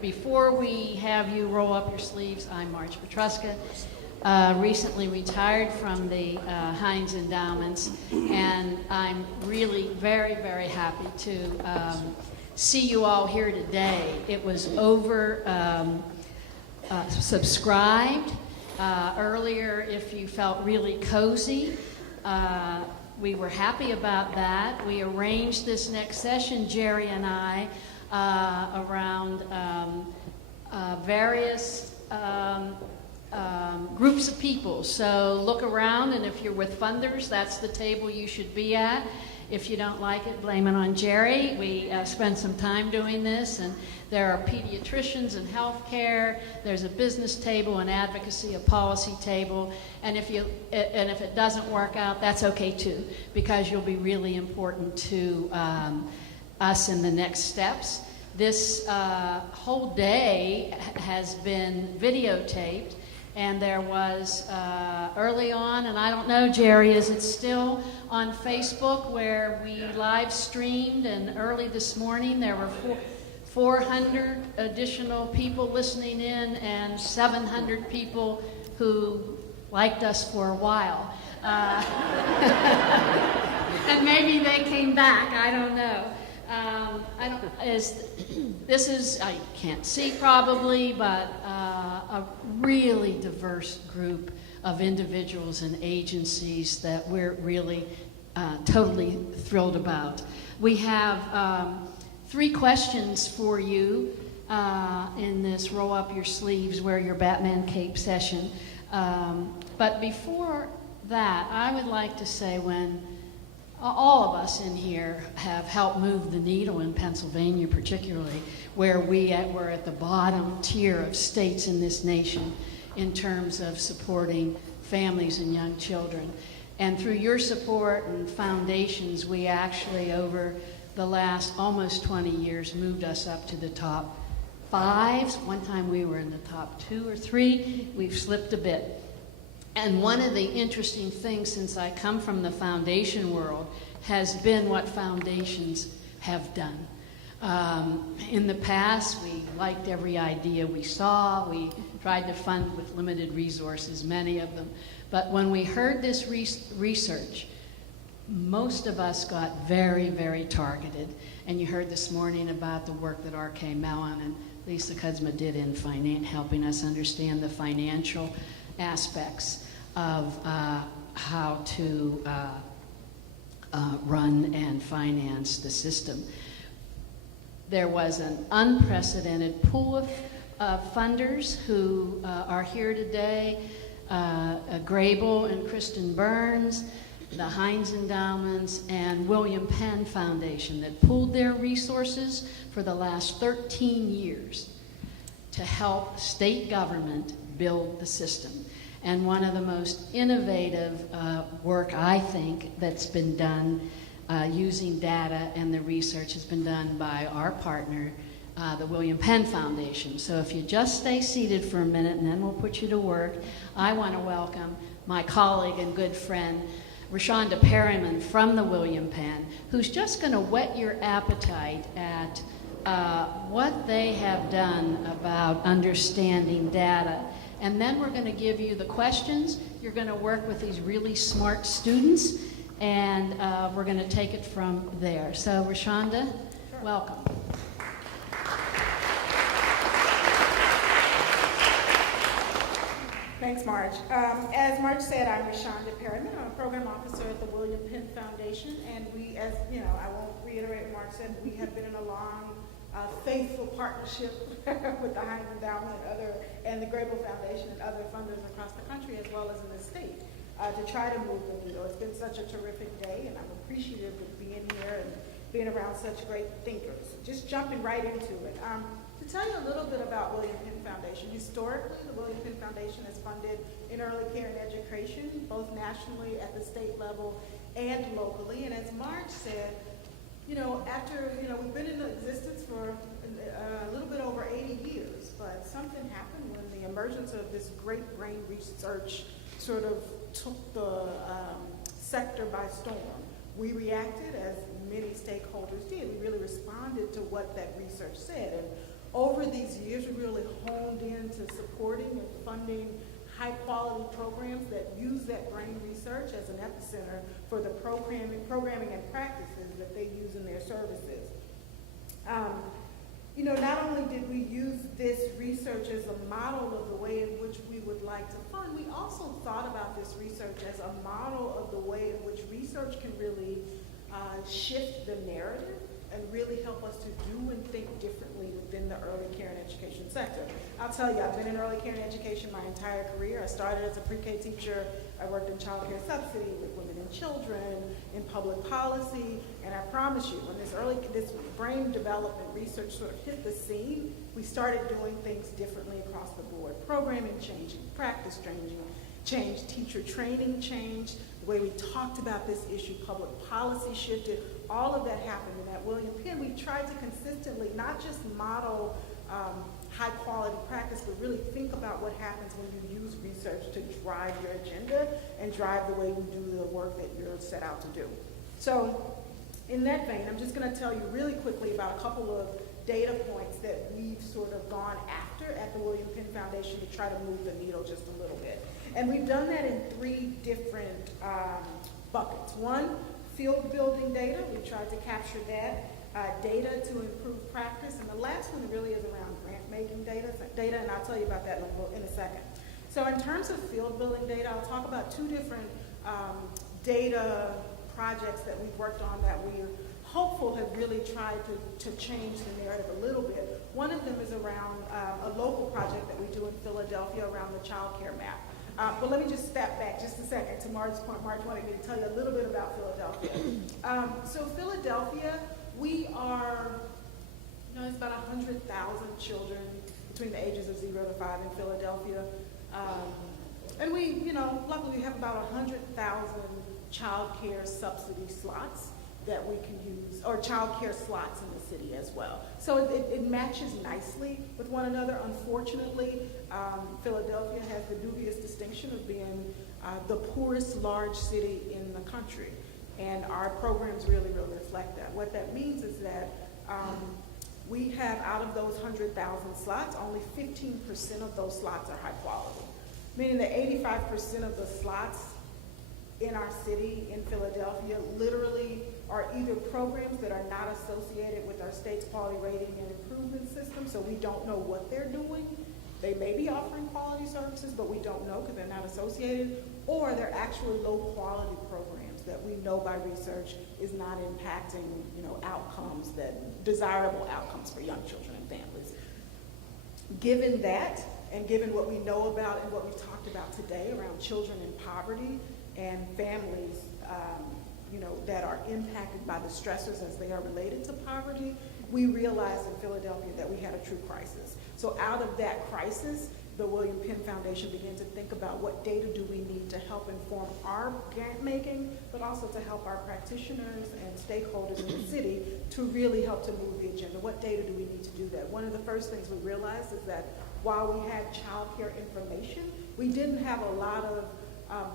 before we have you roll up your sleeves, I'm Marge Petriska. Recently retired from the Heinz Endowments, and I'm really very, very happy to see you all here today. It was subscribed. Earlier, if you felt really cozy, we were happy about that. We arranged this next session, Jerry and I, around various groups of people. So look around, and if you're with funders, that's the table you should be at. If you don't like it, blame it on Jerry. We spent some time doing this, and there are pediatricians and healthcare. There's a business table, an advocacy, a policy table, and if it doesn't work out, that's okay too, because you'll be really important to us in the next steps. This whole day has been videotaped, and there was early on, and I don't know, Jerry, is it still on Facebook where we live streamed, and early this morning there were 400 additional people listening in and 700 people who liked us for a while. And maybe they came back, I don't know. This is, I can't see probably, but a really diverse group of individuals and agencies that we're really totally thrilled about. We have 3 questions for you in this roll up your sleeves, wear your Batman cape session. But before that, I would like to say, when all of us in here have helped move the needle in Pennsylvania, particularly, where we're at the bottom tier of states in this nation in terms of supporting families and young children. And through your support and foundations, we actually, over the last almost 20 years, moved us up to the top 5. One time we were in the top 2 or 3. We've slipped a bit. And one of the interesting things, since I come from the foundation world, has been what foundations have done. In the past, we liked every idea we saw. We tried to fund with limited resources, many of them. But when we heard this research, most of us got very, very targeted. And you heard this morning about the work that R.K. Mellon and Lisa Kuzma did in helping us understand the financial aspects of how to run and finance the system. There was an unprecedented pool of funders who are here today, Grable and Kristen Burns, the Heinz Endowments, and William Penn Foundation that pooled their resources for the last 13 years to help state government build the system. And one of the most innovative work, I think, that's been done using data and the research has been done by our partner, the William Penn Foundation. So if you just stay seated for a minute and then we'll put you to work, I want to welcome my colleague and good friend, Rashanda Perryman from the William Penn, who's just going to whet your appetite at what they have done about understanding data. And then we're going to give you the questions. You're going to work with these really smart students, and we're going to take it from there. So, Rashanda, sure. Welcome. Thanks, Marge. As Marge said, I'm Rashanda Perryman. I'm a program officer at the William Penn Foundation, and we, as you know, I won't reiterate what Marge said, we have been in a long, faithful partnership with the Heinz Endowment and the Grable Foundation and other funders across the country, as well as in the state, to try to move the needle. It's been such a terrific day, and I'm appreciative of being here and being around such great thinkers. Just jumping right into it. To tell you a little bit about William Penn Foundation, historically, the William Penn Foundation has funded in early care and education, both nationally at the state level and locally. And as Marge said, we've been in existence for a little bit over 80 years, but something happened when the emergence of this great brain research sort of took the sector by storm. We reacted, as many stakeholders did. We really responded to what that research said. And Over these years, we really honed into supporting and funding high-quality programs that use that brain research as an epicenter for the programming and practices that they use in their services. You know, not only did we use this research as a model of the way in which we would like to fund, we also thought about this research as a model of the way in which research can really shift the narrative and really help us to do and think differently within the early care and education sector. I'll tell you, I've been in early care and education my entire career. I started as a pre-K teacher. I worked in child care subsidy with women and children, in public policy, and I promise you, when this brain development research sort of hit the scene, we started doing things differently across the board. Programming changed, practice changed, teacher training changed, the way we talked about this issue, public policy shifted, all of that happened. And at William Penn, we tried to consistently not just model high quality practice, but really think about what happens when you use research to drive your agenda and drive the way you do the work that you're set out to do. So in that vein, I'm just going to tell you really quickly about a couple of data points that we've sort of gone after at the William Penn Foundation to try to move the needle just a little bit. And we've done that in 3 different buckets. One, field building data. We tried to capture that. Data to improve practice. And the last one really is around grant-making data, and I'll tell you about that in a second. So in terms of field building data, I'll talk about 2 different data projects that we've worked on that we're hopeful have really tried to change the narrative a little bit. One of them is around a local project that we do in Philadelphia around the child care map. But let me just step back just a second to Marge's point. Marge wanted me to tell you a little bit about Philadelphia. So Philadelphia, we are, it's about 100,000 children between the ages of 0 to 5 in Philadelphia. And we, luckily we have about 100,000 child care subsidy slots that we can use, or child care slots in the city as well. So it matches nicely with one another. Unfortunately, Philadelphia has the dubious distinction of being the poorest large city in the country. And our programs really, really reflect that. What that means is that we have, out of those 100,000 slots, only 15% of those slots are high quality, meaning that 85% of the slots in our city, in Philadelphia, literally are either programs that are not associated with our state's quality rating and improvement system, so we don't know what they're doing. They may be offering quality services, but we don't know because they're not associated, or they're actually low quality programs that we know by research is not impacting, outcomes, desirable outcomes for young children and families. Given that, and given what we know about and what we've talked about today around children in poverty and families, that are impacted by the stressors as they are related to poverty, we realized in Philadelphia that we had a true crisis. So out of that crisis, the William Penn Foundation began to think about what data do we need to help inform our grant making, but also to help our practitioners and stakeholders in the city to really help to move the agenda. What data do we need to do that? One of the first things we realized is that while we had child care information, we didn't have a lot of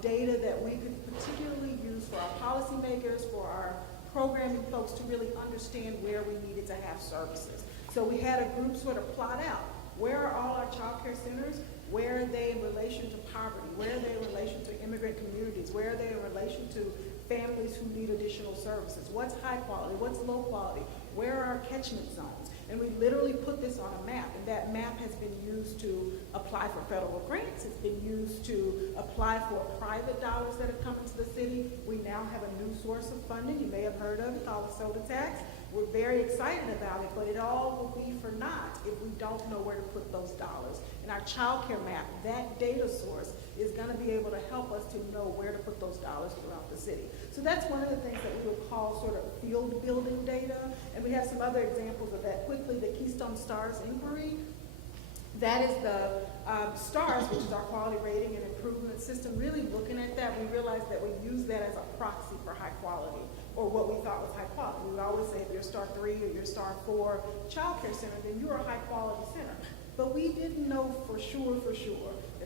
data that we could particularly use for our policymakers, for our programming folks to really understand where we needed to have services. So we had a group sort of plot out, where are all our child care centers? Where are they in relation to poverty? Where are they in relation to immigrant communities? Where are they in relation to families who need additional services? What's high quality? What's low quality? Where are our catchment zones? And we literally put this on a map, and that map has been used to apply for federal grants. It's been used to apply for private dollars that have come into the city. We now have a new source of funding. You may have heard of it, called the soda tax. We're very excited about it, but it all will be for naught if we don't know where to put those dollars. And our child care map, that data source, is going to be able to help us to know where to put those dollars throughout the city. So that's one of the things that we would call sort of field building data. And we have some other examples of that quickly. The Keystone Stars inquiry, that is the STARS, which is our quality rating and improvement system. Really looking at that, we realized that we use that as a proxy for high quality, or what we thought was high quality. We would always say if you're star 3 or you're star 4 child care center, then you're a high quality center. But we didn't know for sure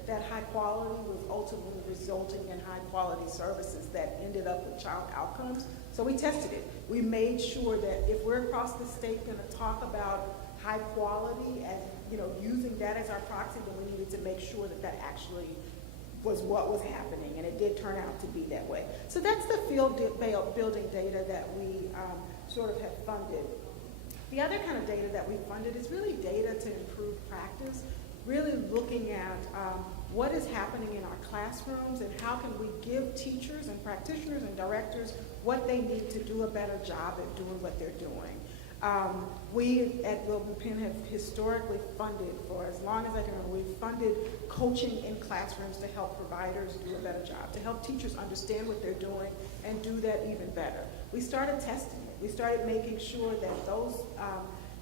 that high quality was ultimately resulting in high quality services that ended up with child outcomes. So we tested it. We made sure that if we're across the state going to talk about high quality as, using that as our proxy, but we needed to make sure that that actually was what was happening, and it did turn out to be that way. So that's the field building data that we sort of have funded. The other kind of data that we funded is really data to improve practice, really looking at what is happening in our classrooms and how can we give teachers and practitioners and directors what they need to do a better job at doing what they're doing. We at William Penn have historically funded, for as long as I can remember, we've funded coaching in classrooms to help providers do a better job, to help teachers understand what they're doing and do that even better. We started testing it. We started making sure that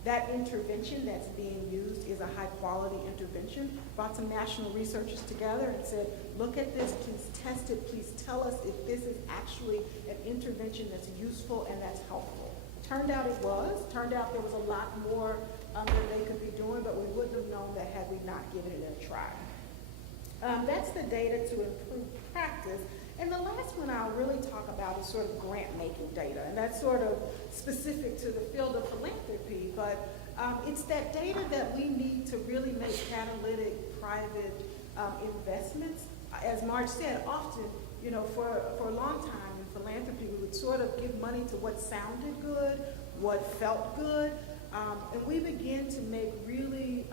that intervention that's being used is a high quality intervention. Brought some national researchers together and said, look at this, please test it, please tell us if this is actually an intervention that's useful and that's helpful. Turned out it was. Turned out there was a lot more that they could be doing, but we wouldn't have known that had we not given it a try. That's the data to improve practice. And the last one I'll really talk about is sort of grant-making data, and that's sort of specific to the field of philanthropy, but it's that data that we need to really make catalytic private investments. As Marge said, often, for a long time in philanthropy, we would sort of give money to what sounded good, what felt good, and we begin to make really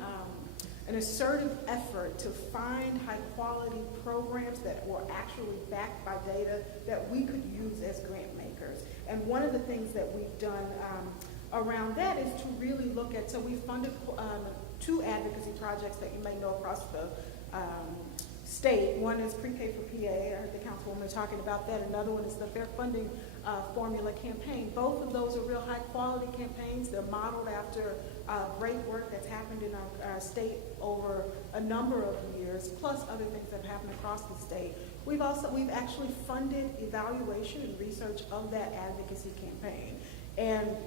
an assertive effort to find high-quality programs that were actually backed by data that we could use as grant makers. And one of the things that we've done around that is to really look at, so we funded 2 advocacy projects that you may know across the state. One is Pre-K for PA, I heard the councilwoman talking about that. Another one is the Fair Funding Formula campaign. Both of those are real high-quality campaigns. They're modeled after great work that's happened in our state over a number of years, plus other things that have happened across the state. We've actually funded evaluation and research of that advocacy campaign. And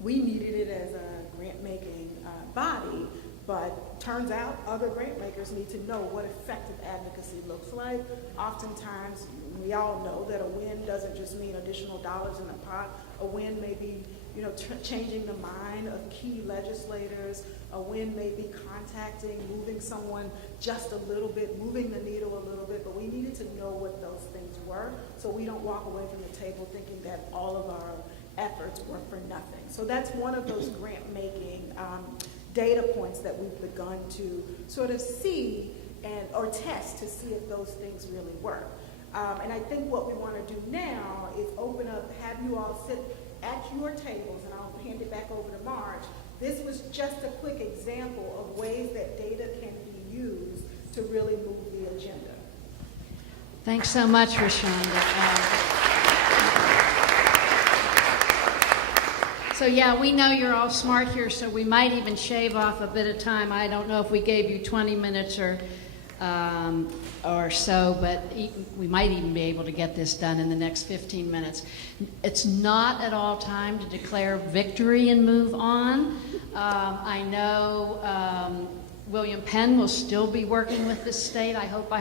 we needed it as a grant-making body, but turns out other grant makers need to know what effective advocacy looks like. Oftentimes, we all know that a win doesn't just mean additional dollars in the pot. A win may be changing the mind of key legislators. A win may be contacting, moving someone just a little bit, moving the needle a little bit, but we needed to know what those things were so we don't walk away from the table thinking that all of our efforts were for nothing. So that's one of those grant-making data points that we've begun to sort of see or test to see if those things really work. And I think what we want to do now is open up, have you all sit at your tables, and I'll hand it back over to Marge. This was just a quick example of ways that data can be used to really move the agenda. Thanks so much, Rashanda. So yeah, we know you're all smart here, so we might even shave off a bit of time. I don't know if we gave you 20 minutes or so, but we might even be able to get this done in the next 15 minutes. It's not at all time to declare victory and move on. I know William Penn will still be working with the state, I hope,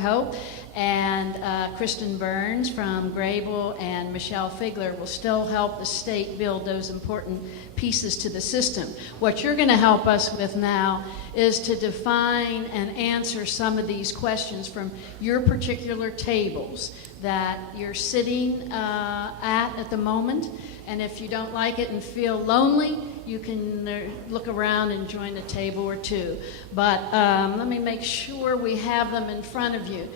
and Kristen Burns from Grable and Michelle Figler will still help the state build those important pieces to the system. What you're going to help us with now is to define and answer some of these questions from your particular tables that you're sitting at the moment. And if you don't like it and feel lonely, you can look around and join a table or two. But let me make sure we have them in front of you.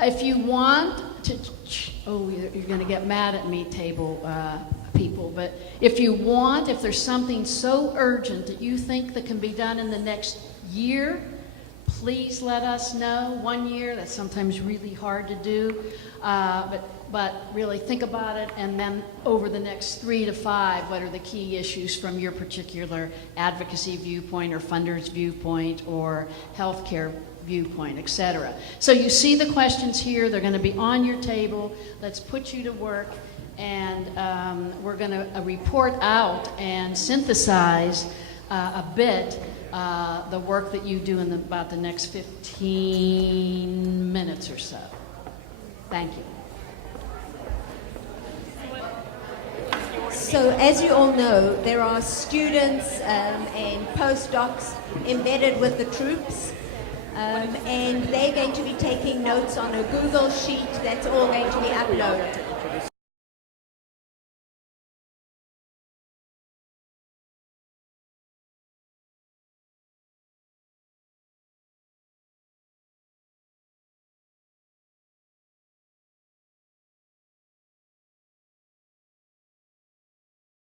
If you want to, you're going to get mad at me, table people, but if there's something so urgent that you think that can be done in the next year, please let us know. 1 year, that's sometimes really hard to do, but really think about it, and then over the next 3 to 5, what are the key issues from your particular advocacy viewpoint or funders viewpoint or healthcare viewpoint, etc. So you see the questions here, they're going to be on your table. Let's put you to work, and we're going to report out and synthesize a bit the work that you do in about the next 15 minutes or so. Thank you. So as you all know, there are students and postdocs embedded with the troops, and they're going to be taking notes on a Google sheet that's all going to be uploaded.